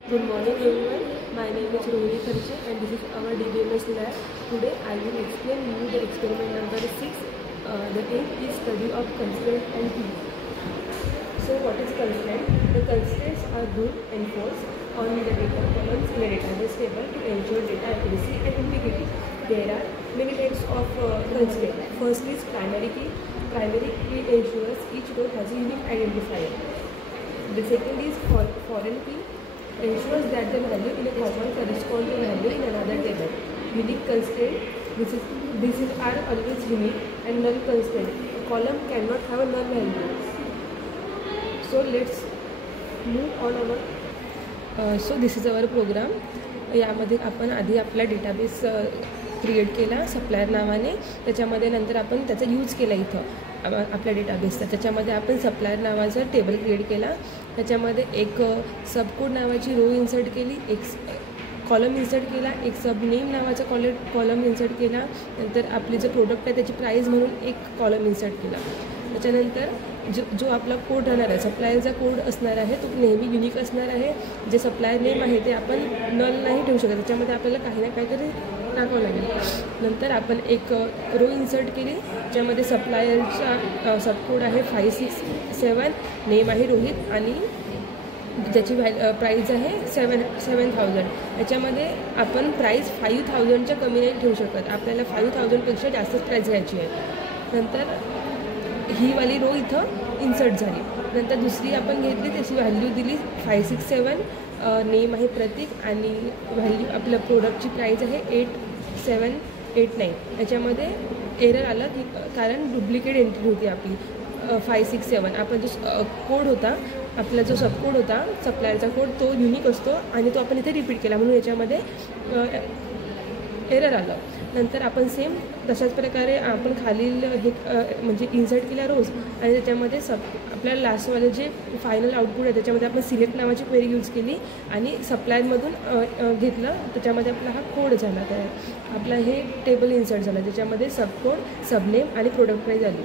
Good morning everyone, my name is Rohini Kharche and this is our DBMS lab. Today I will explain you the experiment number 6. The aim is study of constraint and P. So what is constraint? The constraints are rule enforced on the data columns in a database table to ensure data accuracy and integrity. There are many types of constraints. First is primary key. Primary key ensures each row has a unique identifier. The second is foreign key. Ensures that the value in a column corresponds to value in another table. Unique constraint. This are always unique, and null constraint. A column cannot have a null value. So let's move on our. So this is our program. यामध्ये आपण आधी आपला database create केला supplier नावाने. त्याच्यामध्ये नंतर आपण त्याचा यूज केला इथं आपल्या डेटाबेसचा. त्याच्यामध्ये आपण सप्लायर नावाचा टेबल क्रिएट केला. त्याच्यामध्ये एक सबकोड नावाची रो इन्सर्ट केली, एक कॉलम इन्सर्ट केला, एक सब नेम नावाचा कॉलम इन्सर्ट केला. नंतर आपली जो प्रोडक्ट आहे त्याची प्राईस म्हणून एक कॉलम इन्सर्ट केला. त्याच्यानंतर जो आपला कोड राहणार आहे, सप्लायरचा कोड असणार आहे, तो नेहमी युनिक असणार आहे. जे सप्लायर नेम आहे ते आपण नल नाही ठेवू शकत, त्याच्यामध्ये आपल्याला काही ना काहीतरी टाकावं लागेल. नंतर आपण एक रो इन्सर्ट केली ज्यामध्ये सप्लायरचा सबकोड आहे 567, नेम आहे रोहित आणि ज्याची प्राईज आहे 7,000. याच्यामध्ये आपण प्राईस 5,000च्या कमी नाही ठेवू शकत, आपल्याला 5,000पेक्षा जास्तच प्राईज घ्यायची आहे. नंतर ही वाली रो इथं इन्सर्ट झाली. नंतर दुसरी आपण घेतली, त्याची व्हॅल्यू दिली 567, नेम आहे प्रतीक आणि व्हॅल्यू आपल्या प्रोडक्टची प्राईस आहे 8789. याच्यामध्ये एरर आला की कारण डुप्लिकेट एंट्री होती आपली 567. आपण जो कोड होता, आपला जो सबकोड होता सप्लायरचा कोड, तो युनिक असतो आणि तो आपण इथे रिपीट केला म्हणून याच्यामध्ये एरर आलं. नंतर आपण सेम तशाच प्रकारे आपण खालील हे म्हणजे इन्सर्ट केल्या रोज आणि त्याच्यामध्ये आपल्याला लास्टवाले जे फायनल आउटपुट आहे त्याच्यामध्ये आपण सिलेक्ट नावाची क्वेरी यूज केली आणि सप्लायरमधून घेतलं. त्याच्यामध्ये आपला हा कोड झाला. तर आपला हे टेबल इन्सर्ट झालं, त्याच्यामध्ये सबकोड, सबनेम आणि प्रोडक्ट प्राईज आली.